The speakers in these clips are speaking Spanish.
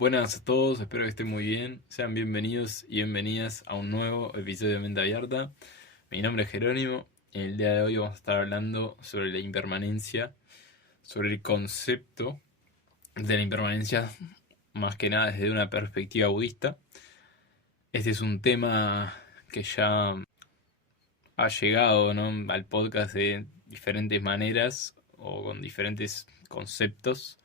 Buenas a todos, espero que estén muy bien. Sean bienvenidos y bienvenidas a un nuevo episodio de Mente Abierta. Mi nombre es Jerónimo y el día de hoy vamos a estar hablando sobre la impermanencia, sobre el concepto de la impermanencia, más que nada desde una perspectiva budista. Este es un tema que ya ha llegado, ¿no?, al podcast de diferentes maneras o con diferentes conceptos,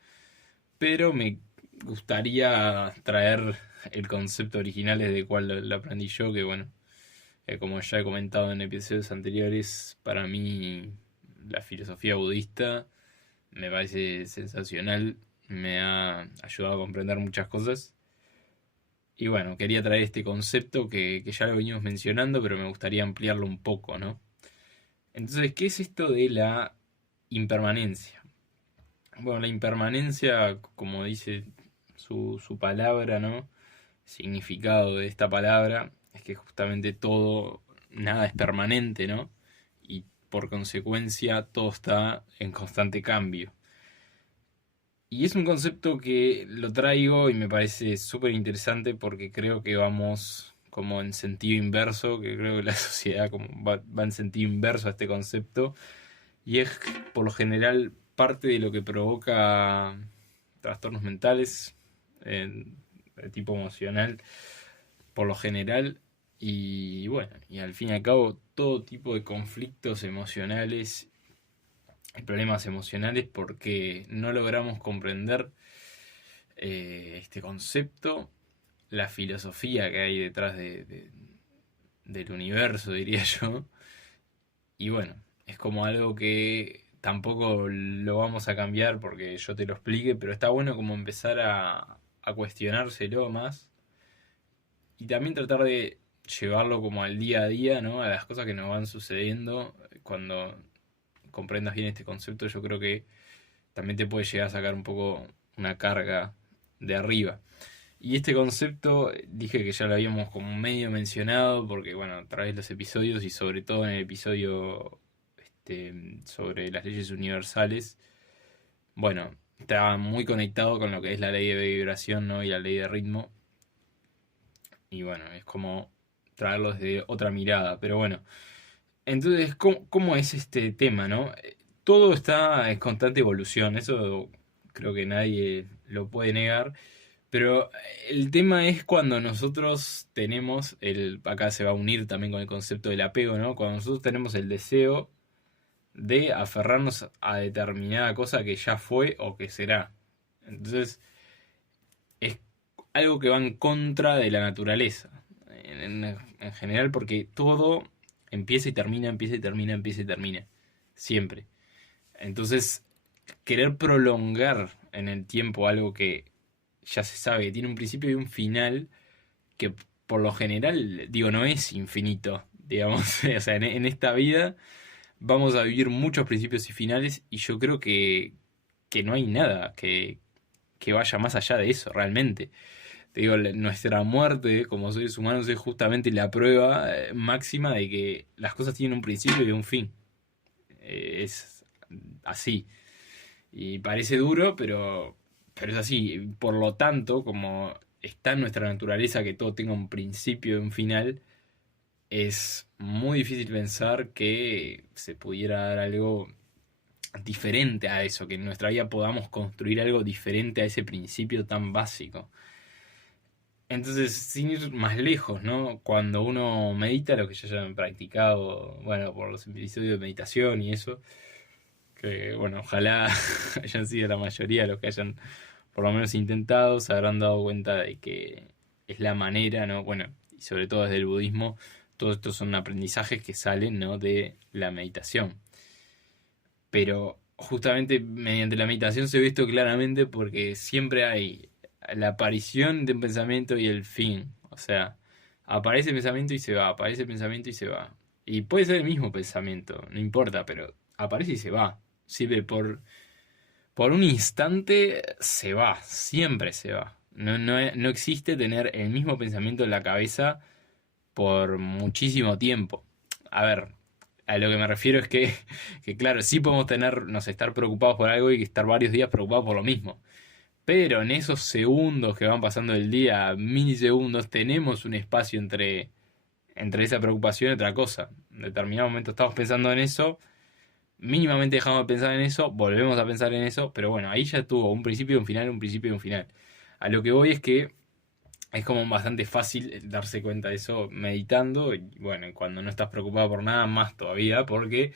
pero me gustaría traer el concepto original desde el cual lo aprendí yo, que bueno, como ya he comentado en episodios anteriores, para mí la filosofía budista me parece sensacional, me ha ayudado a comprender muchas cosas. Y bueno, quería traer este concepto que ya lo venimos mencionando, pero me gustaría ampliarlo un poco, ¿no? Entonces, ¿qué es esto de la impermanencia? Bueno, la impermanencia, como dice su palabra, ¿no? Significado de esta palabra es que justamente todo, nada es permanente, ¿no? Y por consecuencia todo está en constante cambio. Y es un concepto que lo traigo y me parece súper interesante porque creo que vamos como en sentido inverso, que creo que la sociedad como va en sentido inverso a este concepto. Y es por lo general parte de lo que provoca trastornos mentales de tipo emocional por lo general. Y bueno, y al fin y al cabo todo tipo de conflictos emocionales y problemas emocionales porque no logramos comprender este concepto, la filosofía que hay detrás del universo, diría yo. Y bueno, es como algo que tampoco lo vamos a cambiar porque yo te lo explique, pero está bueno como empezar a cuestionárselo más y también tratar de llevarlo como al día a día, ¿no? A las cosas que nos van sucediendo. Cuando comprendas bien este concepto, yo creo que también te puede llegar a sacar un poco una carga de arriba. Y este concepto dije que ya lo habíamos como medio mencionado porque bueno, a través de los episodios y sobre todo en el episodio sobre las leyes universales, bueno, está muy conectado con lo que es la ley de vibración, ¿no?, y la ley de ritmo. Y bueno, es como traerlo desde otra mirada. Pero bueno, entonces, ¿cómo es este tema, no? Todo está en constante evolución, eso creo que nadie lo puede negar. Pero el tema es cuando nosotros tenemos acá se va a unir también con el concepto del apego, ¿no? Cuando nosotros tenemos el deseo de aferrarnos a determinada cosa que ya fue o que será. Entonces, es algo que va en contra de la naturaleza, en general, porque todo empieza y termina, empieza y termina, empieza y termina, siempre. Entonces, querer prolongar en el tiempo algo que ya se sabe que tiene un principio y un final, que por lo general, digo, no es infinito, digamos, o sea, en esta vida vamos a vivir muchos principios y finales y yo creo que no hay nada que vaya más allá de eso realmente. Te digo, nuestra muerte como seres humanos es justamente la prueba máxima de que las cosas tienen un principio y un fin. Es así. Y parece duro, pero es así. Por lo tanto, como está en nuestra naturaleza que todo tenga un principio y un final, es muy difícil pensar que se pudiera dar algo diferente a eso, que en nuestra vida podamos construir algo diferente a ese principio tan básico. Entonces, sin ir más lejos, ¿no? Cuando uno medita, lo que ya hayan practicado, bueno, por los episodios de meditación y eso, que bueno, ojalá hayan sido la mayoría los que hayan por lo menos intentado, se habrán dado cuenta de que es la manera, ¿no? Bueno, y sobre todo desde el budismo, todos estos son aprendizajes que salen, ¿no?, de la meditación. Pero justamente mediante la meditación se ve esto claramente porque siempre hay la aparición de un pensamiento y el fin. O sea, aparece el pensamiento y se va, aparece el pensamiento y se va. Y puede ser el mismo pensamiento, no importa, pero aparece y se va. Sirve por un instante, se va, siempre se va. No existe tener el mismo pensamiento en la cabeza por muchísimo tiempo. A ver, a lo que me refiero es que claro, sí podemos estar preocupados por algo y estar varios días preocupados por lo mismo. Pero en esos segundos que van pasando el día, milisegundos, tenemos un espacio entre esa preocupación y otra cosa. En determinado momento estamos pensando en eso, mínimamente dejamos de pensar en eso, volvemos a pensar en eso, pero bueno, ahí ya tuvo un principio y un final, un principio y un final. A lo que voy es que es como bastante fácil darse cuenta de eso meditando y bueno, cuando no estás preocupado por nada, más todavía, porque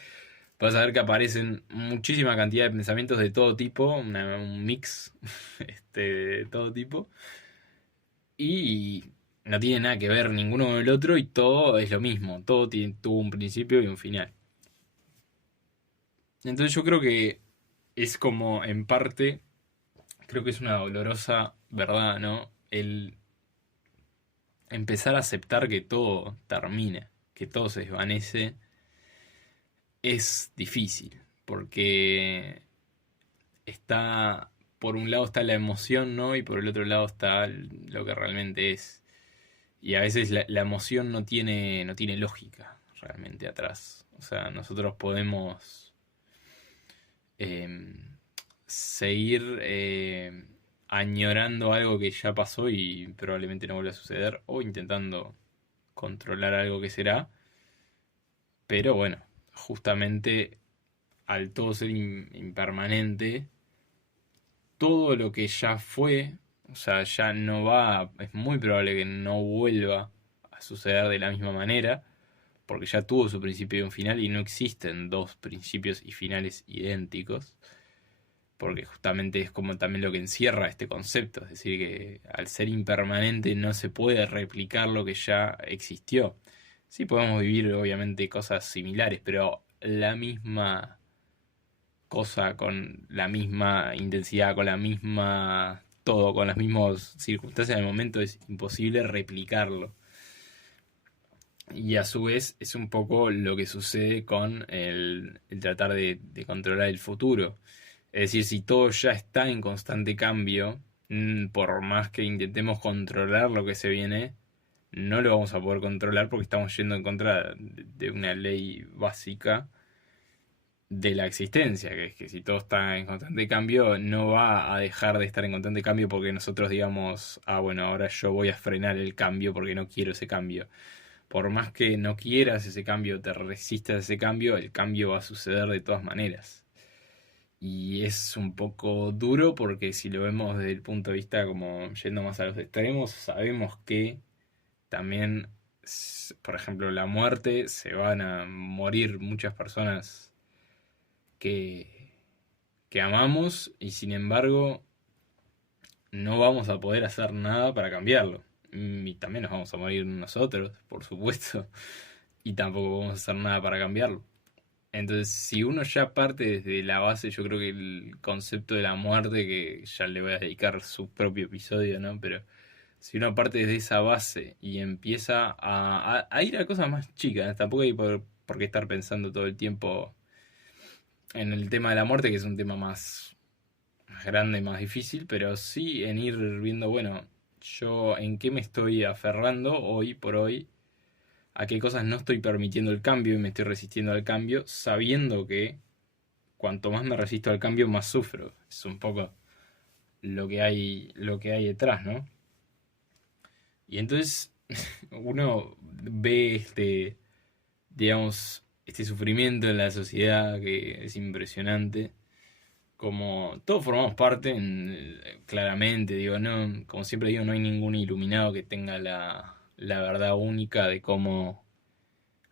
vas a ver que aparecen muchísima cantidad de pensamientos de todo tipo, un mix de todo tipo, y no tiene nada que ver ninguno con el otro y todo es lo mismo, todo tuvo un principio y un final. Entonces yo creo que es como en parte, creo que es una dolorosa verdad, ¿no? El empezar a aceptar que todo termina, que todo se desvanece, es difícil, porque está, por un lado está la emoción, ¿no? Y por el otro lado está lo que realmente es. Y a veces la emoción no tiene lógica realmente atrás. O sea, nosotros podemos eh, seguir añorando algo que ya pasó y probablemente no vuelva a suceder, o intentando controlar algo que será, pero bueno, justamente al todo ser impermanente, todo lo que ya fue, o sea, ya no va, es muy probable que no vuelva a suceder de la misma manera, porque ya tuvo su principio y un final y no existen dos principios y finales idénticos, porque justamente es como también lo que encierra este concepto, es decir, que al ser impermanente no se puede replicar lo que ya existió. Sí podemos vivir obviamente cosas similares, pero la misma cosa con la misma intensidad, con la misma todo, con las mismas circunstancias del momento es imposible replicarlo. Y a su vez es un poco lo que sucede con el tratar de controlar el futuro. Es decir, si todo ya está en constante cambio, por más que intentemos controlar lo que se viene, no lo vamos a poder controlar porque estamos yendo en contra de una ley básica de la existencia, que es que si todo está en constante cambio, no va a dejar de estar en constante cambio porque nosotros digamos, ah, bueno, ahora yo voy a frenar el cambio porque no quiero ese cambio. Por más que no quieras ese cambio, te resistas a ese cambio, el cambio va a suceder de todas maneras. Y es un poco duro porque si lo vemos desde el punto de vista como yendo más a los extremos, sabemos que también, por ejemplo, la muerte, se van a morir muchas personas que, que amamos y sin embargo no vamos a poder hacer nada para cambiarlo. Y también nos vamos a morir nosotros, por supuesto, y tampoco vamos a hacer nada para cambiarlo. Entonces, si uno ya parte desde la base, yo creo que el concepto de la muerte, que ya le voy a dedicar su propio episodio, ¿no? Pero si uno parte desde esa base y empieza a ir a cosas más chicas, tampoco hay por qué estar pensando todo el tiempo en el tema de la muerte, que es un tema más grande, más difícil, pero sí en ir viendo, bueno, yo en qué me estoy aferrando hoy por hoy, a qué cosas no estoy permitiendo el cambio y me estoy resistiendo al cambio, sabiendo que cuanto más me resisto al cambio, más sufro. Es un poco lo que hay detrás, ¿no? Y entonces uno ve digamos, este sufrimiento en la sociedad que es impresionante. Como todos formamos parte, claramente, digo, no, como siempre digo, no hay ningún iluminado que tenga la verdad única de cómo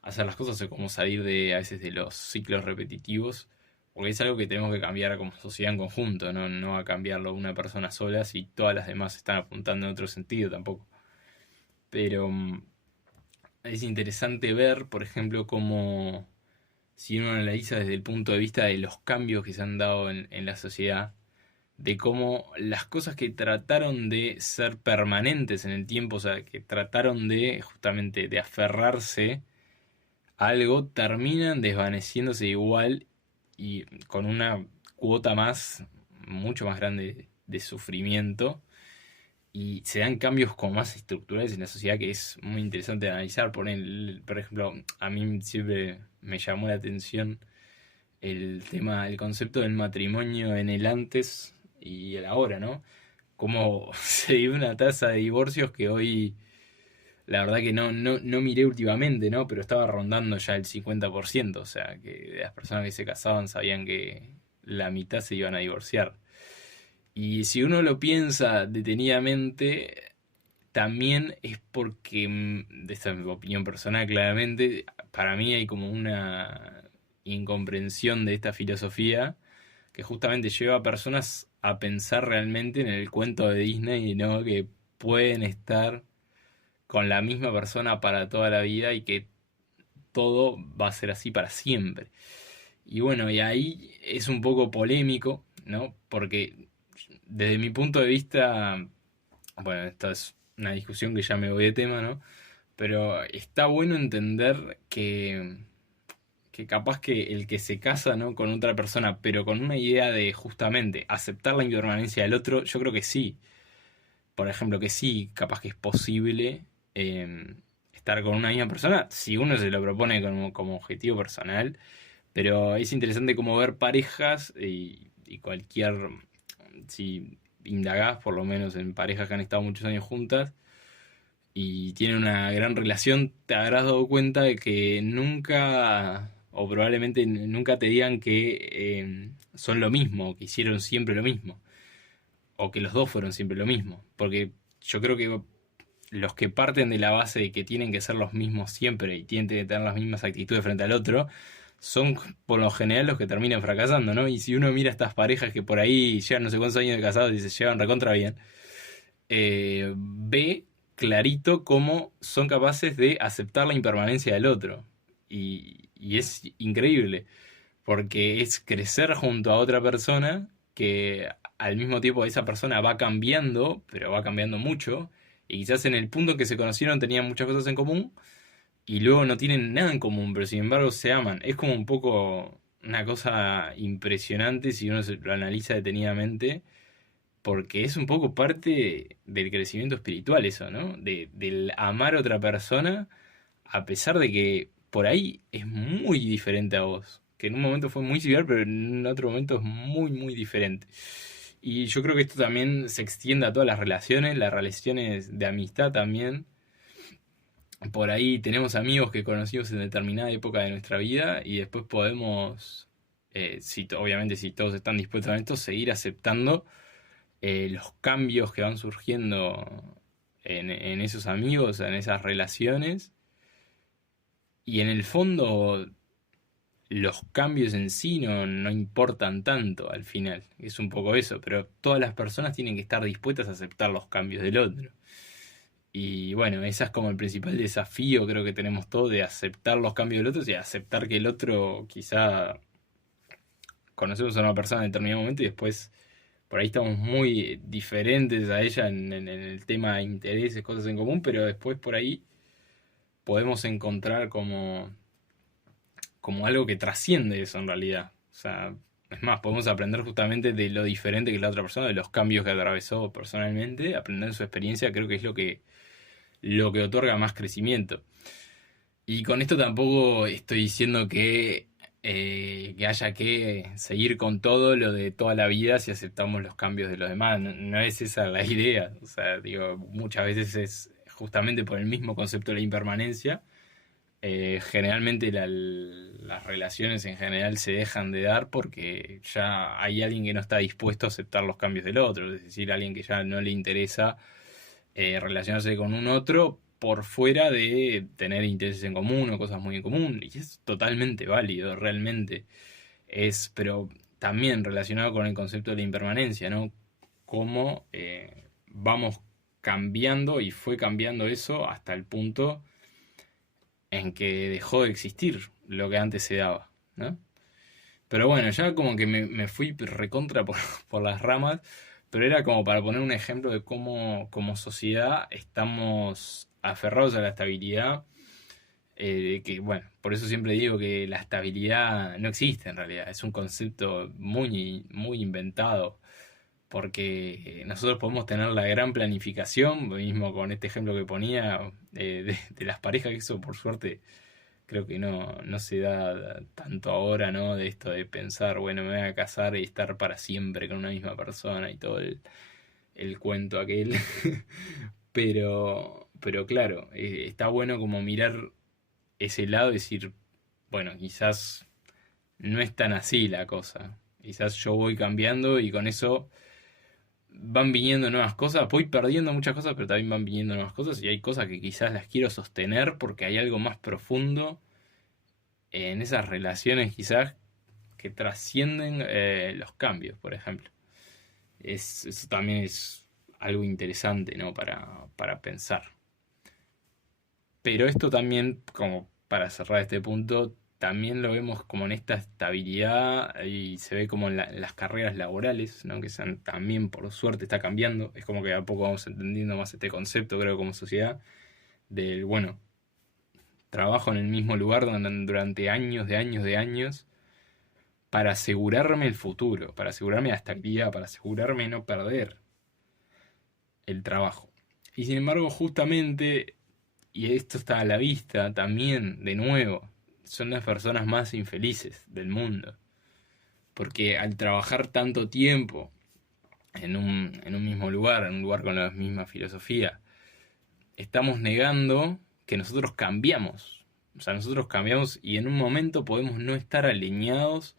hacer las cosas o cómo salir a veces de los ciclos repetitivos, porque es algo que tenemos que cambiar como sociedad en conjunto, no va a cambiarlo una persona sola si todas las demás están apuntando en otro sentido tampoco. Pero es interesante ver, por ejemplo, cómo si uno analiza desde el punto de vista de los cambios que se han dado en la sociedad, de cómo las cosas que trataron de ser permanentes en el tiempo, o sea, que trataron de justamente de aferrarse a algo, terminan desvaneciéndose igual y con una cuota más, mucho más grande de sufrimiento. Y se dan cambios como más estructurales en la sociedad que es muy interesante de analizar. Por ejemplo, a mí siempre me llamó la atención el tema, el concepto del matrimonio en el antes y el ahora, ¿no? cómo se dio una tasa de divorcios que hoy, la verdad que no miré últimamente, ¿no? Pero estaba rondando ya el 50%, o sea, que de las personas que se casaban sabían que la mitad se iban a divorciar. Y si uno lo piensa detenidamente, también es porque, de esta es mi opinión personal claramente, para mí hay como una incomprensión de esta filosofía que justamente lleva a personas a pensar realmente en el cuento de Disney y no que pueden estar con la misma persona para toda la vida y que todo va a ser así para siempre. Y bueno, y ahí es un poco polémico, ¿no? Porque desde mi punto de vista, bueno, esta es una discusión que ya me voy de tema, ¿no? Pero está bueno entender que capaz que el que se casa, ¿no? Con otra persona, pero con una idea de justamente aceptar la impermanencia del otro, yo creo que sí. Por ejemplo, que sí, capaz que es posible estar con una misma persona si uno se lo propone como objetivo personal. Pero es interesante como ver parejas y cualquier, si indagás por lo menos en parejas que han estado muchos años juntas y tienen una gran relación, te habrás dado cuenta de que nunca, o probablemente nunca te digan que son lo mismo, que hicieron siempre lo mismo, o que los dos fueron siempre lo mismo. Porque yo creo que los que parten de la base de que tienen que ser los mismos siempre y tienen que tener las mismas actitudes frente al otro, son por lo general los que terminan fracasando, ¿no? Y si uno mira estas parejas que por ahí llevan no sé cuántos años de casados y se llevan recontra bien, ve clarito cómo son capaces de aceptar la impermanencia del otro. Y es increíble, porque es crecer junto a otra persona que al mismo tiempo esa persona va cambiando, pero va cambiando mucho, y quizás en el punto en que se conocieron tenían muchas cosas en común, y luego no tienen nada en común, pero sin embargo se aman. Es como un poco una cosa impresionante si uno se lo analiza detenidamente, porque es un poco parte del crecimiento espiritual eso, ¿no? Del amar a otra persona a pesar de que por ahí es muy diferente a vos. Que en un momento fue muy similar, pero en otro momento es muy, muy diferente. Y yo creo que esto también se extiende a todas las relaciones de amistad también. Por ahí tenemos amigos que conocimos en determinada época de nuestra vida y después podemos, obviamente si todos están dispuestos a esto, seguir aceptando los cambios que van surgiendo en esos amigos, en esas relaciones. Y en el fondo los cambios en sí no importan tanto al final. Es un poco eso, pero todas las personas tienen que estar dispuestas a aceptar los cambios del otro. Y bueno, ese es como el principal desafío creo que tenemos todos de aceptar los cambios del otro y aceptar que el otro quizá conocemos a una persona en determinado momento y después por ahí estamos muy diferentes a ella en el tema de intereses, cosas en común, pero después por ahí podemos encontrar como algo que trasciende eso en realidad. O sea, es más, podemos aprender justamente de lo diferente que es la otra persona, de los cambios que atravesó personalmente, aprender su experiencia, creo que es lo que otorga más crecimiento. Y con esto tampoco estoy diciendo que haya que seguir con todo lo de toda la vida si aceptamos los cambios de los demás. No es esa la idea. O sea, digo, muchas veces es justamente por el mismo concepto de la impermanencia. Generalmente las relaciones en general se dejan de dar porque ya hay alguien que no está dispuesto a aceptar los cambios del otro, es decir, alguien que ya no le interesa relacionarse con un otro por fuera de tener intereses en común o cosas muy en común, y es totalmente válido, realmente es, pero también relacionado con el concepto de la impermanencia, ¿no? Cómo vamos cambiando y fue cambiando eso hasta el punto en que dejó de existir lo que antes se daba, ¿no? Pero bueno, ya como que me fui recontra por las ramas, pero era como para poner un ejemplo de cómo como sociedad estamos aferrados a la estabilidad, que bueno, por eso siempre digo que la estabilidad no existe en realidad, es un concepto muy, muy inventado, porque nosotros podemos tener la gran planificación, lo mismo con este ejemplo que ponía de las parejas, que eso por suerte creo que no se da tanto ahora, ¿no? De esto de pensar, bueno, me voy a casar y estar para siempre con una misma persona y todo el cuento aquel. Pero claro, está bueno como mirar ese lado y decir, bueno, quizás no es tan así la cosa. Quizás yo voy cambiando y con eso van viniendo nuevas cosas. Voy perdiendo muchas cosas, pero también van viniendo nuevas cosas. Y hay cosas que quizás las quiero sostener porque hay algo más profundo en esas relaciones quizás que trascienden los cambios, por ejemplo. Eso también es algo interesante, ¿no? Para pensar. Pero esto también, como para cerrar este punto, también lo vemos como en esta estabilidad y se ve como en las carreras laborales, ¿no? Que también por suerte está cambiando. Es como que a poco vamos entendiendo más este concepto, creo, como sociedad, del, bueno, trabajo en el mismo lugar durante años de años de años para asegurarme el futuro, para asegurarme la estabilidad, para asegurarme no perder el trabajo. Y sin embargo, justamente, y esto está a la vista también, de nuevo, son las personas más infelices del mundo. Porque al trabajar tanto tiempo en un mismo lugar, en un lugar con la misma filosofía, estamos negando que nosotros cambiamos. O sea, nosotros cambiamos y en un momento podemos no estar alineados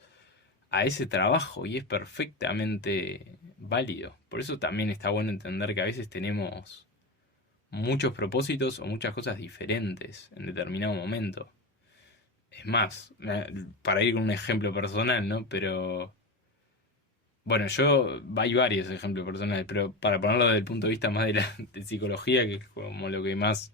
a ese trabajo y es perfectamente válido. Por eso también está bueno entender que a veces tenemos muchos propósitos o muchas cosas diferentes en determinado momento. Es más, para ir con un ejemplo personal, ¿no? Pero bueno, hay varios ejemplos personales, pero para ponerlo desde el punto de vista más de psicología, que es como lo que más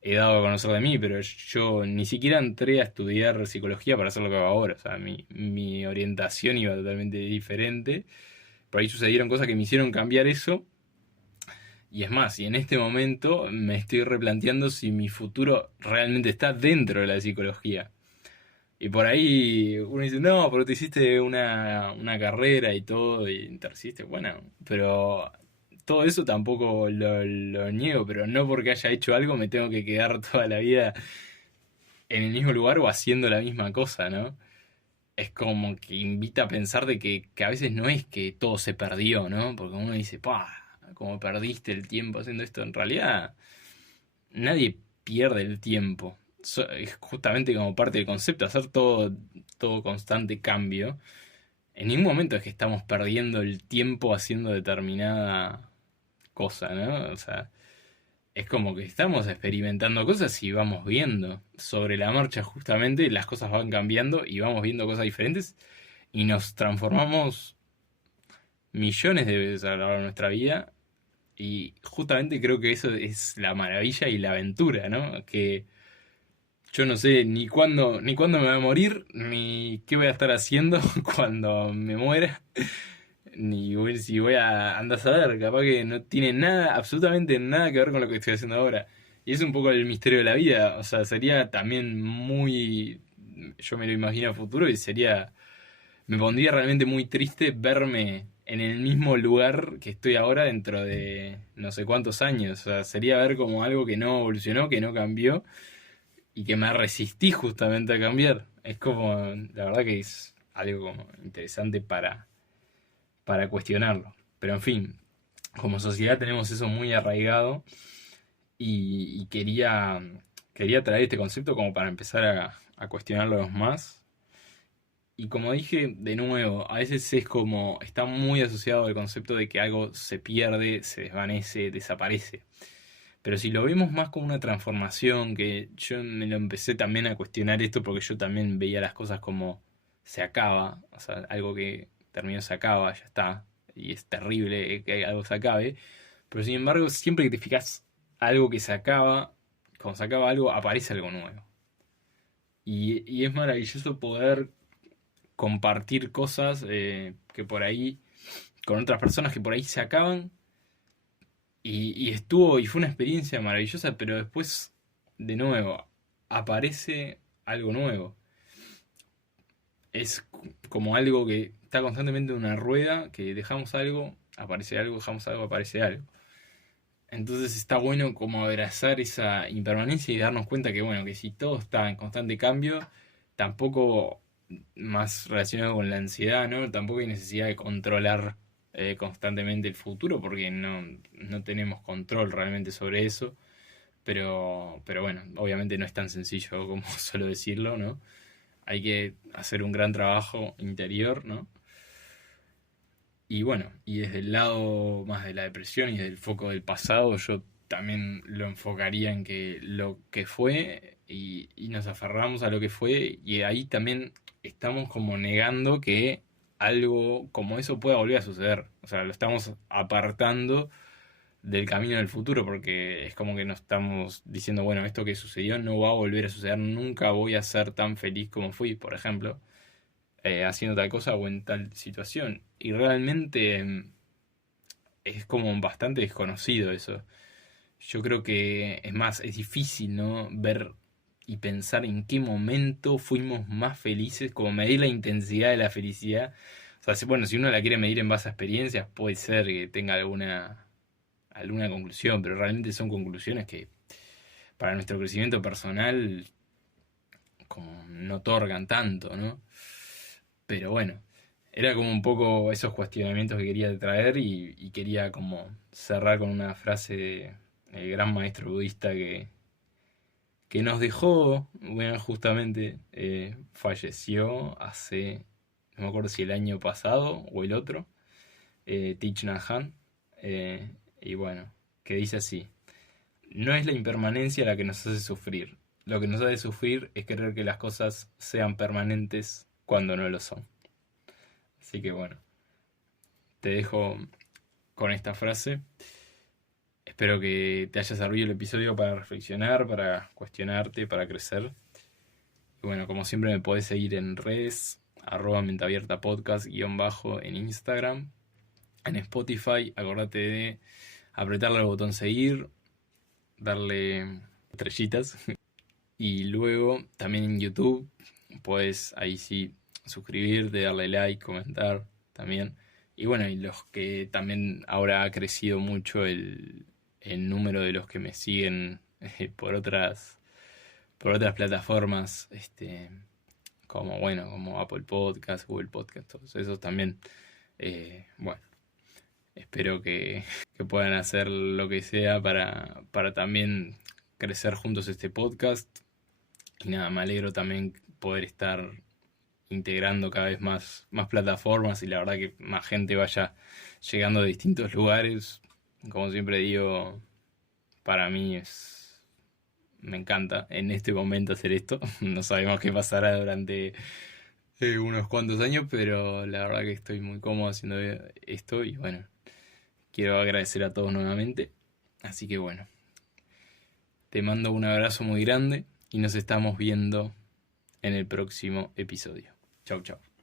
he dado a conocer de mí, pero yo ni siquiera entré a estudiar psicología para hacer lo que hago ahora. O sea, mi orientación iba totalmente diferente. Por ahí sucedieron cosas que me hicieron cambiar eso. Y es más, y en este momento me estoy replanteando si mi futuro realmente está dentro de la psicología. Y por ahí uno dice, no, pero te hiciste una carrera y todo, y te recibiste, bueno, pero todo eso tampoco lo niego, pero no porque haya hecho algo me tengo que quedar toda la vida en el mismo lugar o haciendo la misma cosa, ¿no? Es como que invita a pensar de que a veces no es que todo se perdió, ¿no? Porque uno dice, pa, como perdiste el tiempo haciendo esto, en realidad nadie pierde el tiempo. Es justamente como parte del concepto, hacer todo constante cambio. En ningún momento es que estamos perdiendo el tiempo haciendo determinada cosa, ¿no? O sea, es como que estamos experimentando cosas y vamos viendo. Sobre la marcha, justamente, las cosas van cambiando y vamos viendo cosas diferentes y nos transformamos millones de veces a lo largo de nuestra vida. Y justamente creo que eso es la maravilla y la aventura, ¿no? Que yo no sé ni cuándo me voy a morir, ni qué voy a estar haciendo cuando me muera, si voy a andar a saber, capaz que no tiene nada, absolutamente nada que ver con lo que estoy haciendo ahora. Y es un poco el misterio de la vida, o sea, sería también muy, yo me lo imagino a futuro y me pondría realmente muy triste verme en el mismo lugar que estoy ahora dentro de no sé cuántos años. O sea, sería ver como algo que no evolucionó, que no cambió y que me resistí justamente a cambiar. Es como, la verdad que es algo como interesante para cuestionarlo. Pero en fin, como sociedad tenemos eso muy arraigado y quería traer este concepto como para empezar a cuestionarlo más. Y como dije, de nuevo, a veces es como, está muy asociado al concepto de que algo se pierde, se desvanece, desaparece. Pero si lo vemos más como una transformación, que yo me lo empecé también a cuestionar esto porque yo también veía las cosas como se acaba, o sea, algo que terminó se acaba, ya está, y es terrible que algo se acabe. Pero sin embargo, siempre que te fijas algo que se acaba, cuando se acaba algo, aparece algo nuevo. Y es maravilloso poder compartir cosas que por ahí, con otras personas que por ahí se acaban y fue una experiencia maravillosa, pero después, de nuevo, aparece algo nuevo. Es como algo que está constantemente en una rueda, que dejamos algo, aparece algo, dejamos algo, aparece algo. Entonces está bueno como abrazar esa impermanencia y darnos cuenta que, bueno, que si todo está en constante cambio, tampoco más relacionado con la ansiedad, ¿no? Tampoco hay necesidad de controlar constantemente el futuro porque no tenemos control realmente sobre eso. Pero bueno, obviamente no es tan sencillo como suelo decirlo, ¿no? Hay que hacer un gran trabajo interior, ¿no? Y bueno, y desde el lado más de la depresión y del foco del pasado, yo también lo enfocaría en que lo que fue y nos aferramos a lo que fue y ahí también estamos como negando que algo como eso pueda volver a suceder. O sea, lo estamos apartando del camino del futuro porque es como que nos estamos diciendo, bueno, esto que sucedió no va a volver a suceder, nunca voy a ser tan feliz como fui, por ejemplo, haciendo tal cosa o en tal situación. Y realmente es como bastante desconocido eso. Yo creo que es más, es difícil, ¿no? Ver y pensar en qué momento fuimos más felices, como medir la intensidad de la felicidad. O sea, bueno, si uno la quiere medir en base a experiencias, puede ser que tenga alguna conclusión, pero realmente son conclusiones que para nuestro crecimiento personal como no otorgan tanto, ¿no? Pero bueno, era como un poco esos cuestionamientos que quería traer y quería como cerrar con una frase del gran maestro budista que nos dejó, bueno, justamente falleció hace, no me acuerdo si el año pasado o el otro, Thich Nhat Hanh, y bueno, que dice así: no es la impermanencia la que nos hace sufrir, lo que nos hace sufrir es querer que las cosas sean permanentes cuando no lo son. Así que bueno, te dejo con esta frase. Espero que te haya servido el episodio para reflexionar, para cuestionarte, para crecer. Y bueno, como siempre me podés seguir en redes, @menteabiertapodcast _ en Instagram, en Spotify. Acordate de apretarle al botón seguir, darle estrellitas. Y luego también en YouTube puedes ahí sí suscribirte, darle like, comentar también. Y bueno, y los que también ahora ha crecido mucho el número de los que me siguen por otras plataformas, como bueno, como Apple Podcast, Google Podcast, todos esos también. Bueno, espero que puedan hacer lo que sea para también crecer juntos este podcast. Y nada, me alegro también poder estar integrando cada vez más plataformas y la verdad que más gente vaya llegando de distintos lugares. Como siempre digo, para mí me encanta en este momento hacer esto. No sabemos qué pasará durante unos cuantos años, pero la verdad que estoy muy cómodo haciendo esto y bueno, quiero agradecer a todos nuevamente. Así que bueno, te mando un abrazo muy grande y nos estamos viendo en el próximo episodio. Chau, chau.